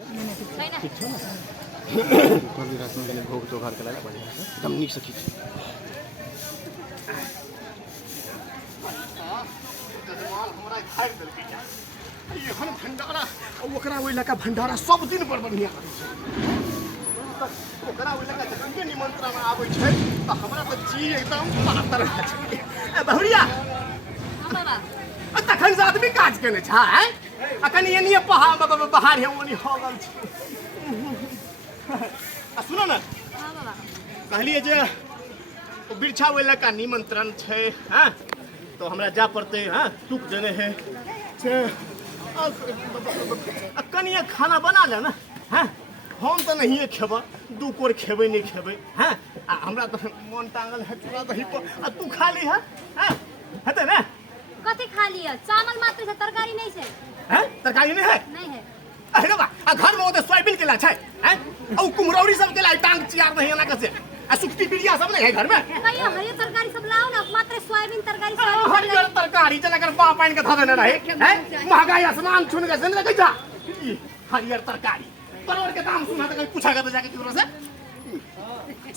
ठीक छ न कभी राख्नु के भोग चोखार के लागि बढ़िया छ एकदम नीक से खींच हमरा खाइ देल के एहन भंडारा ओकरा ओइ लका भंडारा सब दिन पर बढ़िया करै छै ओकरा ओइ लका जखन निमंत्रण आबै छै त हमरा त जी एकदम पातर भए छै ए बहुरिया हां बाबा तखन से आदमी काज केने छै अखन एनिए बाहर है ओनी हो गल छै आ सुनो न हां बाबा कहलिए जे बिरछा ओइ लका निमंत्रण छै हां तो हमरा जा पड़ते हां टूक देने है से कनिया खाना बना ले ना हैं हम तो नहीं खेब दू कोर खेबे नहीं खेबे हैं हमरा तो मन टांगल है चूड़ा दही पर आ तू खा ली है हैं हेते ना कथि खा लिया चावल मात्र से तरकारी नहीं छै हैं तरकारी नहीं है अरे बा घर में ओते सोयाबीन के ला छै हैं औ कुमरौरी सब के ला टांग चियार नहीं ना कसे आ सुक्ति बिड़िया सब नहीं है घर में कहियो हरियर तरकारी सब लाओ ना मात्र सोयाबीन तरकारी हरियर तरकारी चला कर बा पानी के ध देने रहे हैं महंगाई आसमान छूने के से देखै जा हरियर तरकारी परवर के दाम सुना त पूछा के जाके केकरो से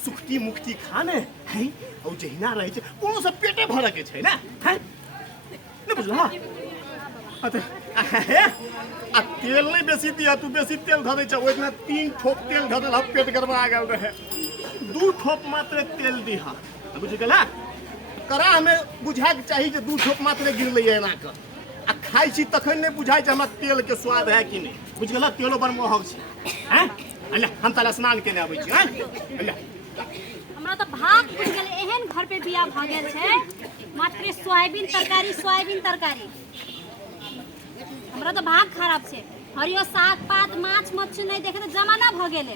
सुक्ति मुक्ति खाने है औ जहिना रहे छै कोनो से पेटे भर के छै ना हैं नहीं बुझला अते आ तेल नहीं बेसी दिया तू बेसी तेल ध दे छ ओइना 3 ठोप तेल ध देला पेट गरमा गेल रहे 2 ठोप मात्र तेल दिहा बुझ गेला करा हमें बुझाय के चाहिए जे 2 ठोप मात्र गिर लइए एना क आ खाइ छी तखन नहीं बुझाय जे हमरा तेल के स्वाद है कि नहीं बुझ गेला तेलो बड़ महग छै हैं अल्लाह हम ताला स्नान केने आबै छी हैं अल्लाह हमरा तो भाग बुझ गेल एहन घर पे बियाह भ गेल छै मात्र सोयाबीन तरकारी हमरा तो भाग खराब छै हरियो साग पात माछ मच्छी नहीं देखे तो जमाना भ गेले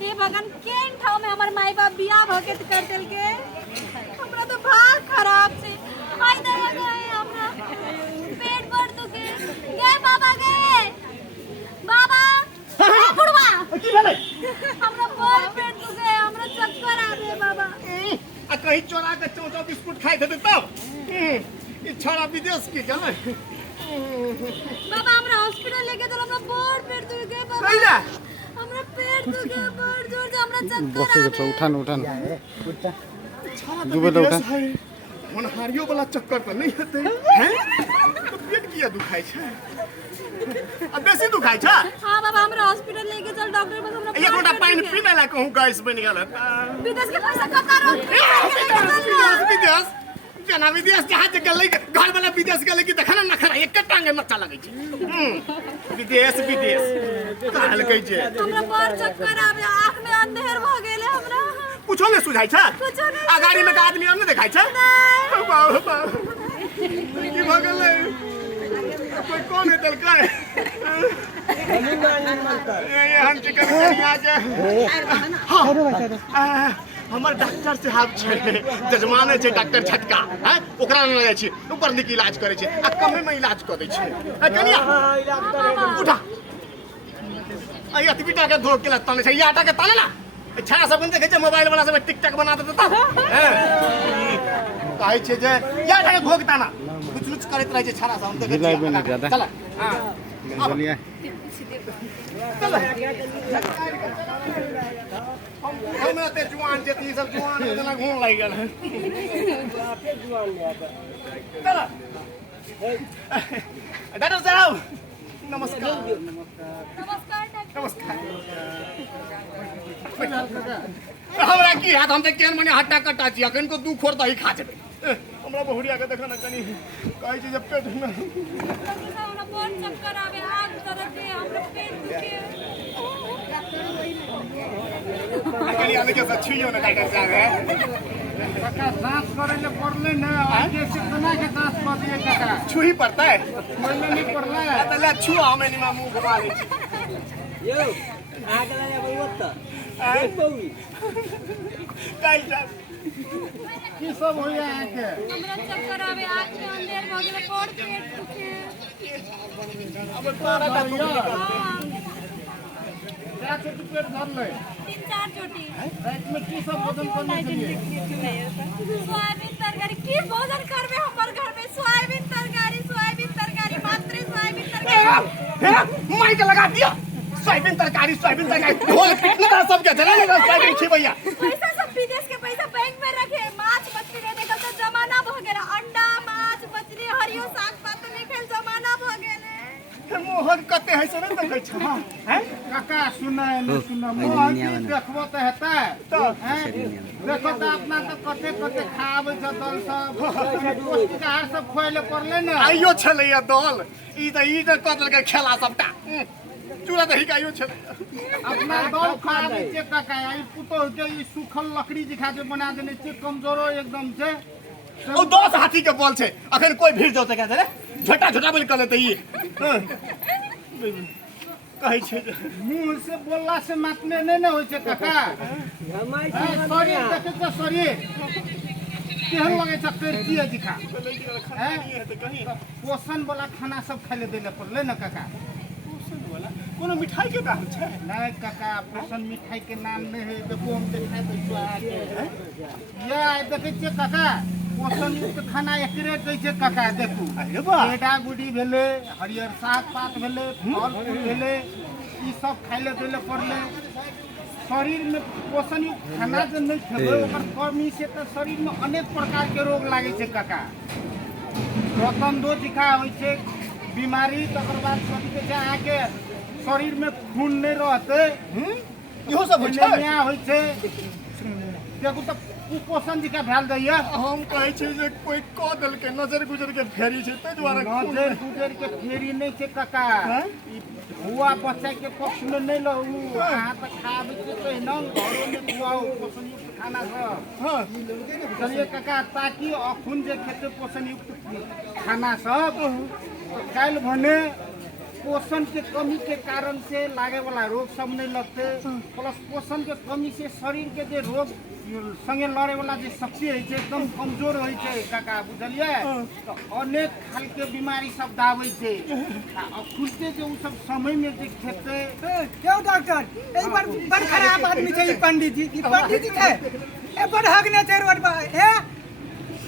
हे भगवान केन ठाव में हमर माई बाप बियाह भ के कर देल के हमरा तो भाग खराब छै आइ दया गए हमरा पेट बड़ दुखे गे बाबा बुढ़वा की भेलै हमरा बड़ पेट दुखे हमरा चक्कर आवे बाबा आ कहीं चोरा के चौचौ बिस्कुट खाइ देते तब ई छोरा विदेश के चले बाबा हमरा हॉस्पिटल लेके चलो हमरा बड़ पेट दुखे बाबा कइला हमरा पेट दुखे बड़ जोर से हमरा चक्कर बस उठान उठान दुबे उठा मनहारियो वाला चक्कर तो नहीं हेते हैं तो पेट किया दुखाई छै आ बेसी दुखाई छ हां बाबा हमरा हॉस्पिटल लेके चल डॉक्टर बस हमरा एक लोटा पानी पीने ला कहूं गैस बन गेल विदेश के पैसा कता रो विदेश जना विदेश जहाज गेलै घर वाला विदेश गेलै कि देखना न खरा एक टांगे मत लगे छै विदेश कहल कहै छै हमरा बड़ चक्कर आवे आंख में अंधेर भ गेले हमरा कुछो नहीं सुझाई छ कुछो नहीं आ गाड़ी में आदमी हम नहीं देखाई छ बाबा की भ गेलै कोई कौन है दल का ये हम चिकन करिया के हां हमर डॉक्टर साहब छै जजमाने छै डॉक्टर छटका हैं ओकरा न जाय छी ऊपर निक इलाज करे छै आ कमे में इलाज कर दै छै ए कनिया इलाज करे उठा आ ये बेटा के धोक के ताने छै ये आटा के ताने ना छाया सब देखे छै मोबाइल वाला सब टिकटॉक बना देते तब कहै छै जे ये आटा के धोक ताना कुछ करैत रहे छै छाड़ा सब देखे छै चल हां बोलिए चल हम ते जुआन जेती सब जुआन इतना घूम लाग गेल बापे जुआन चल डॉक्टर साहब नमस्कार हमरा की हाथ हम केन मने हट्टा कट्टा छी अखन को दू खोर दही खा जेबै हमरा बहुरिया के देखो ना कनी कहै छै जे पेट में हमरा बड़ चक्कर आवे आग तरह के हमरा पेट दुखे अकेले आने के साथ छुइयो ना डॉक्टर साहब कका सांस करे ले पड़ले ना आगे से बना के सांस कर दिए कका छुई पड़ता है पहले नहीं पड़ला त ले छुआ हमें निमा मुंह घुमा ले छी यो आगे लगा बहुत देख बहुरी काई साहब की सब होया है के हमरा चक्कर आवे आंख में अंधेर भ गेले बड़ पेट दुखे अब तोरा का क्या छोटी पेट भर ले 3-4 चोटी रात में की सब भोजन करने के लिए सोयाबीन तरकारी की भोजन करबे हमर घर में सोयाबीन तरकारी मात्र सोयाबीन तरकारी माइक लगा दिया सोयाबीन तरकारी ढोल पिटने का सब क्या चला लेगा सोयाबीन खिबैया पैसा सब विदेश के पैसा बैंक में रखे माछ मछली नहीं देखल तो जमाना भ गेल अंडा माछ मछली हरियो साग पात नहीं खेल जमाना भ गेल मोहन कते है से नहीं देखै छ हैं काका सुना मोहन जी देखबो त हेतै हैं देखो त अपना त कते कते खाबै छ दल सब पौष्टिक आहार सब खुआइले पड़ले न आइयो छलैया दल ई त कतल के खेला सबटा चूड़ा दही का आइयो छलै अपना दल खाबै छै काका आई पुतो के ई सुखल लकड़ी दिखा के बना देने छै कमजोरो एकदम छै ओ 10 हाथी के बल छै अखन कोई भीड़ जाते क्या रे झोटा बोल कर लेते ई कहै छै मुंह से बोलला से मातने नहीं होय छै काका शरीर देखे तो शरीर केहन लगे छै पेटिया दिखा पोषण वाला खाना सब खाइले देले पड़ले न काका कोनो मिठाई के दाम छै नहीं काका पोषण मिठाई के नाम नहीं है देखो हम देखा दै छी आके या देखे छियै काका पोषण युक्त खाना एकरे कहै छै काका देखू पेड़ा गुडी भेले हरियर साग पात भेले फल फूल भेले ई सब खाइले देले पड़ले शरीर में पोषण युक्त खाना जे नहीं खेबै ओकर कमी से तो शरीर में अनेक प्रकार के रोग लागे छै काका रतन दो दिखा होइ छै बीमारी तकर बाद कथी कहै छै आके शरीर में खून नहीं रहते इहो सब होइ छै एनीमिया होइ छै देखू त कुपोषण दिखा भेल दैया हम कहै छी जे कोई क देल के नजर गुजर के फेरी छै तै द्वारा नजर गुजर के फेरी नहीं छै काका ई हुआ बच्चा के पक्ष में नहीं लहू अहाँ त खाबै के तो न घरों में खुआओ पोषण युक्त खाना सब हां चलिए काका ताकि अखुन जे खेते पोषण युक्त खाना सब काल भने पोषण के कमी के कारण से लागे वाला रोग सब नहीं लगते प्लस पोषण के कमी से शरीर के जे रोग संगे लड़े वाला जे शक्ति है एकदम कमजोर होइ छै काका बुझलिए तो अनेक खाल के बीमारी सब दाबै छै खुलते जे उ सब समय में जे खेते क्यों डॉक्टर एक बार बड़ खराब आदमी छै ई पंडित जी छै ए बड़ हगने छै रोड पर ए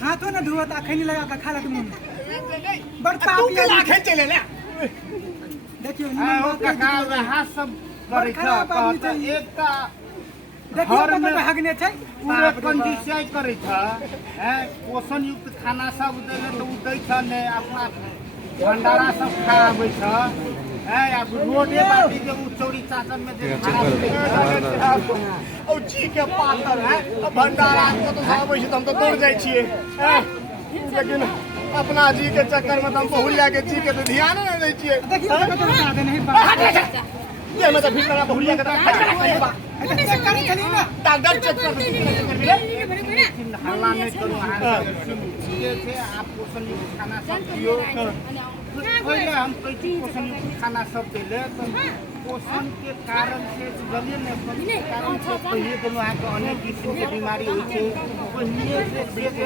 हाथों न धुवत अखनी लगा के खा लत मुंह बड़ पापी तू आखे चले ले देखियो काका वहाँ सब करे छ कहत एकटा देखियो घर में हगने छै पूरे कंडीशन करे छ पोषण युक्त खाना सब देले तो उ दै छ ने अपना भंडारा सब खाबै छ अब रोडे बाटी के उ चौरी चाचन में जे खाना औ जी के पातर है भंडारा को तो आबै छै त हम तो दौड़ जाय छियै लेकिन अपना जी के चक्कर में हम बहुरिया के जी के तो ध्यान नहीं दै छियै देखियो कतो बता दे नहीं ये में तो भीड़ लगा बहुरिया के चेक करी चली ना डॉक्टर चेक कर हल्ला नहीं करू अहाँ ये थे आप पोषण युक्त खाना सब दियो पहले हम कहती पोषण युक्त खाना सब देले तो पोषण के कारण से जलिए ने कारण से पहले दोनों अहाँ के अनेक किस्म के बीमारी होइ छै पहले से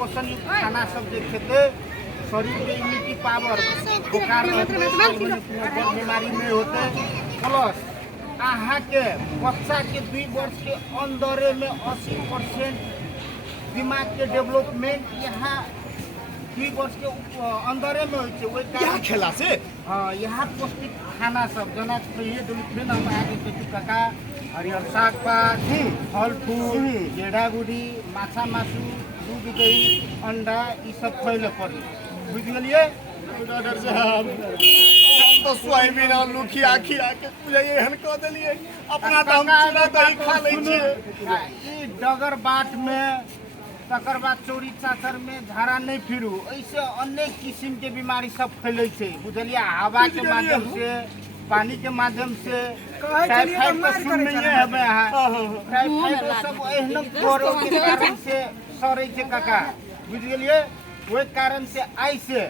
पोषण युक्त खाना सब जे खेते शरीर के इम्यूनिटी पावर बुखार बीमारी नहीं होते प्लस अहाँ के बच्चा के 2 वर्ष के अंदर में 80% दिमाग के डेवलपमेंट यहाँ 2 वर्ष के अंदर में होइ छै ओइ क्या खेला से हाँ यहाँ पौष्टिक खाना सब जना ये फिर हम आगे खेती काका हरियर साग पात फल फूल जेड़ा गुड़ी माछा मासु दूध दही अंडा ये सब खैले पड़े बुझ गेलिए डॉक्टर साहब हम तो सोयाबीन और लुखी आखी आके पूजा एहन कह देलिए अपना तो हम चूड़ा दही खा लै छियै ई डगर बाट में तकर बाद चोरी चाचर में झाड़ा नहीं फिरू ऐसे अनेक किस्म के बीमारी सब फैले छै बुझलिए हवा के माध्यम से पानी के माध्यम से टाइफाइड का सुन नहीं है टाइफाइड सब एहन कोरो के कारण से सरे छै काका बुझ गेलिए ओहि कारण से आई से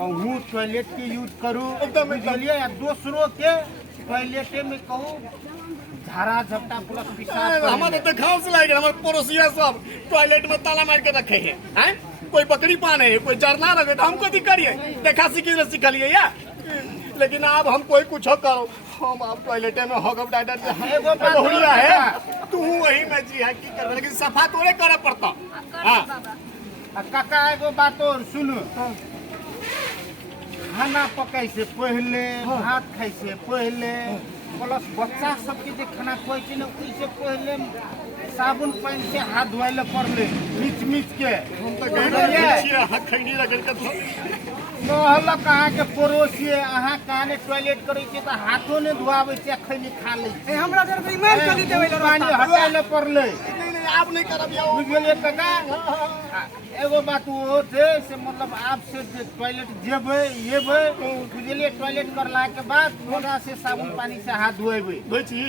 अहूँ टॉयलेट के यूज करू बुझलिए या दूसरों के टॉयलेट में कहू झाड़ा झपटा प्लस पेशाब हमारे तो घाव से लागे हमारे पड़ोसिया सब टॉयलेट में ताला मार के रखे हैं कोई बकरी पाने है कोई जरना रखे तो हमको दी करिए देखा सिखलिए या लेकिन अब हम कोई कुछ करो हम आप टॉयलेट में होगब डाइटर बहुरिया है तू वही में जी है की कर लेकिन सफा तोरे करे पड़ता हां काका एगो बात और सुनो खाना पकाई से पहले भात खाई से पहले प्लस बच्चा सबके जे खाना खुआई छै ने ओइसे पहिले साबुन पानी से हाथ धोइले पड़ले मिच के हम तो कह रहे छियै हाथ खैनी रगड़ के धो कहलक अहाँके पड़ोसिए अहाँ कहां टॉयलेट करै छियै तऽ हाथो ने धोआबै छियै खैनी खा लै ए हमरा जर बीमार कर देबै पानी हटाइले पड़ले नहीं आप नहीं करब या बुझ गेलिए काका एगो बात वो छै से मतलब आप से टॉयलेट जेबै येबै बुझलिए टॉयलेट करला के बाद थोड़ा से साबुन पानी से हाथ धोएबै धोइ छी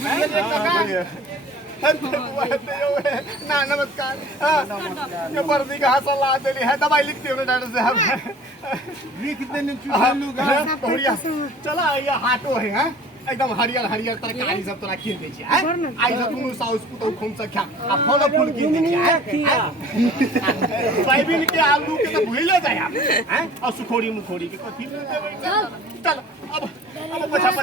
बुझलिए काका ना नमस्कार ये वर्दी का सलाह देली है दवाई लिख दियो ना डॉक्टर साहब लिख देने चुलू गा बढ़िया चला ये हाटो है हैं एकदम हरियर हरियर तरकारी सब तोरा कीन दै छी हैं आई सब तुम साउस पुतो खून से खा आ फल फूल कीन दै छी हैं सोयाबीन के आलू के तो भूले जाय आप हैं और सुखोड़ी मुखोड़ी के कथी में देबै चल अब पछा